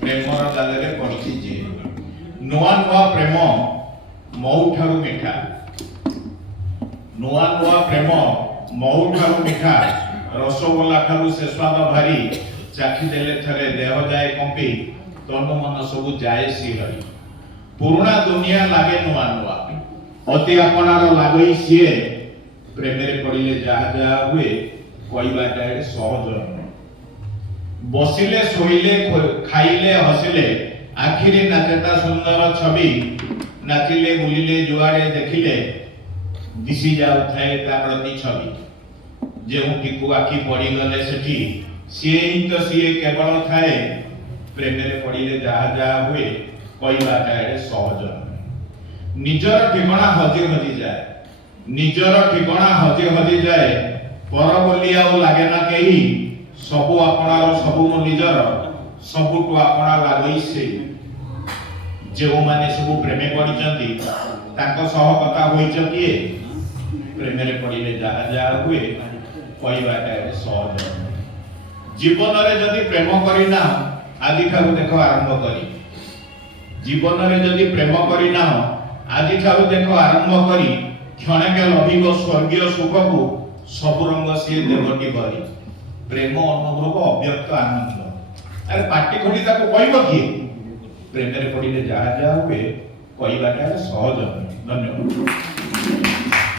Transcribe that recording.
ପ୍ରେମର ଜାଲରେ ପଡ଼ିଛି ଯେ ନୂଆ ନୂଆ ପ୍ରେମ ମହୁ ଠାରୁ ମିଠା, ନୂଆ ନୂଆ ପ୍ରେମ ମହୁ ଠାରୁ ମିଠା, ରସଗୋଲା ଠାରୁ ସେ ସ୍ୱାଦ ଭାରି, ଚାଖି ଦେଲେ ଥରେ ଦେହ ଯାଏ କମ୍ପି, ତନୁ ମନ ସବୁ ଯାଏ ଶିହରି। ପୁରୁଣା ଦୁନିଆ ଲାଗେ ନୂଆ ନୂଆ, ଅତି ଆପଣାର ଲାଗଇ ସିଏ, ପ୍ରେମରେ ପଡ଼ିଲେ ଯାହା ଯାହା ହୁଏ କହିବାଟା ଏଡ଼େ ସହଜ ନୁହେଁ। ବସିଲେ ଶୋଇଲେ ଖାଇଲେ ହସିଲେ ଆଖିରେ ନାଚେତା ସୁନ୍ଦର ଛବି, ନାଚିଲେ ବୁଲିଲେ ଯୁଆଡ଼େ ଦେଖିଲେ ଦିଶି ଯାଉଥାଏ ତା ପ୍ରତି ଛବି। ଯେଉଁଠିକୁ ଆଖି ପଡ଼ିଗଲେ ସେଠି ସିଏ ହିଁ ତ ସିଏ କେବଳ ଥାଏ, ପ୍ରେମରେ ପଡ଼ିଲେ ଯାହା ଯାହା ହୁଏ କହିବାଟା ଏଡ଼େ ସହଜ ନୁହେଁ। ନିଜର ଠିକଣା ହଜି ହଜିଯାଏ, ନିଜର ଠିକଣା ହଜି ହଜିଯାଏ, ପର ବୋଲି ଆଉ ଲାଗେ ନା କେହି, ସବୁ ଆପଣାର ସବୁ ମୋ ନିଜର, ସବୁଠୁ ଆପଣା ଲାଗଇ ସେଇ। ଯେଉଁମାନେ ସବୁ ପ୍ରେମେ ପଡ଼ିଛନ୍ତି ତାଙ୍କ ସହ କଥା ହୋଇଛ କିଏ? ପ୍ରେମରେ ପଡ଼ିଲେ ଯାହା ଯାହା ହୁଏ କହିବାଟା ଏଡ଼େ ସହଜ ନୁହେଁ। ଜୀବନରେ ଯଦି ପ୍ରେମ କରିନାହ ଆଜିଠାରୁ ଦେଖ ଆରମ୍ଭ କରି, ଜୀବନରେ ଯଦି ପ୍ରେମ କରିନାହ ଆଜିଠାରୁ ଦେଖ ଆରମ୍ଭ କରି, କ୍ଷଣକେ ଲଭିବ ସ୍ୱର୍ଗୀୟ ସୁଖକୁ, ସବୁ ରଙ୍ଗ ସିଏ ଦେବଟି ଭରି। ପ୍ରେମ ଅନୁଭବ ଅବ୍ୟକ୍ତ ଆନନ୍ଦ, ଆରେ ପାଟି ଖୋଲି ତାକୁ କହିବ କିଏ? ପ୍ରେମରେ ପଡ଼ିଲେ ଯାହା ଯାହା ହୁଏ କହିବାଟା ସହଜ ନୁହେଁ। ଧନ୍ୟବାଦ।